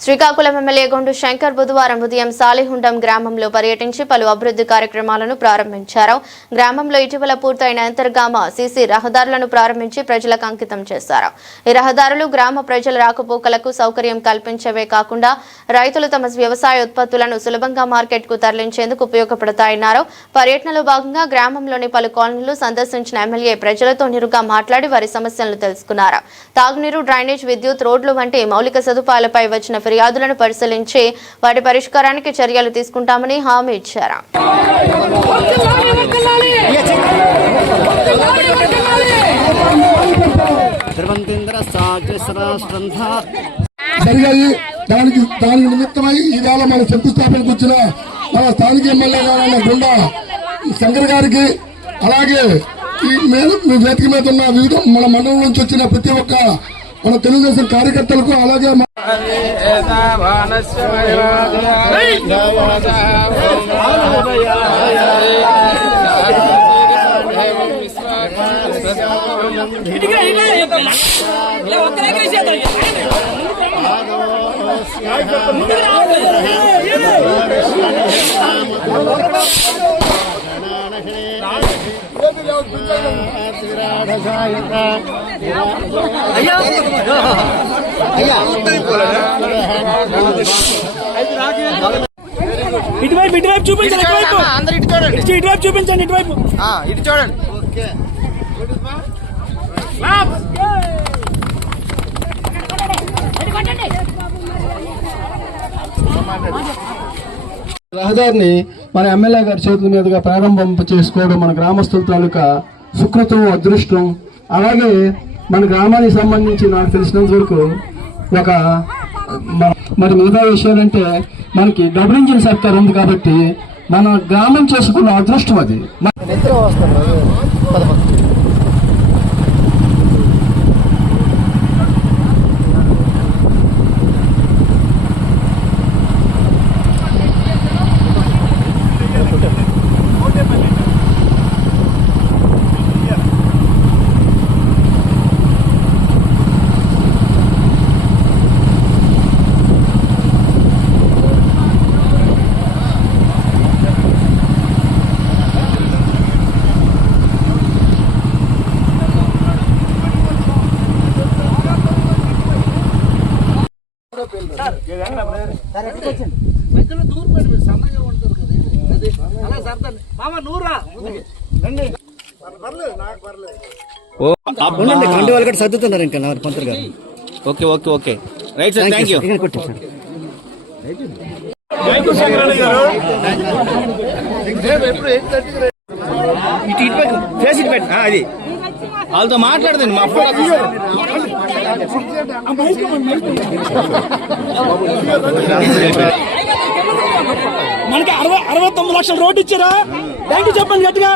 Srikakulam MLA Gondu Shankar బుధవారం ఉదయం సాలిహుండం గ్రామంలో పర్యటించి పలు అభివృద్ధి కార్యక్రమాలను ప్రారంభించారు. గ్రామంలో ఇటీవల పూర్తయిన అంతర్గామ సీసీ రహదారులను ప్రారంభించి ప్రజలకు అంకితం చేశారు. ఈ రహదారులు గ్రామ ప్రజల రాకపోకలకు సౌకర్యం కల్పించవే కాకుండా రైతులు తమ వ్యవసాయ ఉత్పత్తులను సులభంగా మార్కెట్కు తరలించేందుకు ఉపయోగపడతాయన్నారు. పర్యటనలో భాగంగా గ్రామంలోని పలు కాలనీలు సందర్శించిన ఎమ్మెల్యే ప్రజలతో నేరుగా మాట్లాడి వారి సమస్యలను తెలుసుకున్నారు. తాగునీరు, డ్రైనేజ్, విద్యుత్, రోడ్లు వంటి మౌలిక సదుపాయాలపై వచ్చిన ఫిర్యాదులను పరిశీలించి వాటి పరిష్కారానికి చర్యలు తీసుకుంటామని హామీ ఇచ్చారు. దానికి నిమిత్తమై ఈవేళ మన శంకుస్థాపనకు వచ్చిన మన స్థానిక ఎమ్మెల్యే గారైన గుండా శంకర్ గారికి, అలాగే ఈ వేదిక మీద ఉన్న వివిధ మన మండలం నుంచి వచ్చిన ప్రతి ఒక్క మన తెలుగుదేశం కార్యకర్తలకు, అలాగే ఇటువైపు చూపించండి, ఇటువైపు చూపించండి, ఇటువైపు ఇటు చూడండి. రహదారిని మన ఎమ్మెల్యే గారి చేతుల మీదుగా ప్రారంభం చేసుకోవడం మన గ్రామస్తుల తాలూకా సుకృతం, అదృష్టం. అలాగే మన గ్రామానికి సంబంధించి నాకు తెలిసినంత వరకు ఒక మరి మిగతా విషయాలంటే మనకి డబుల్ ఇంజిన్ సర్కార్ ఉంది కాబట్టి మన గ్రామం చేసుకున్న అదృష్టం అది. సర్దుతున్నారు ఇంకా పంతులు గారు. Okay okay okay right sir, thank you. అది వాళ్ళతో మాట్లాడదండి మా ఫోటో. మనకి 69 లక్షల రోడ్డు ఇచ్చారా? థ్యాంక్ యూ చెప్పండి గట్టిగా.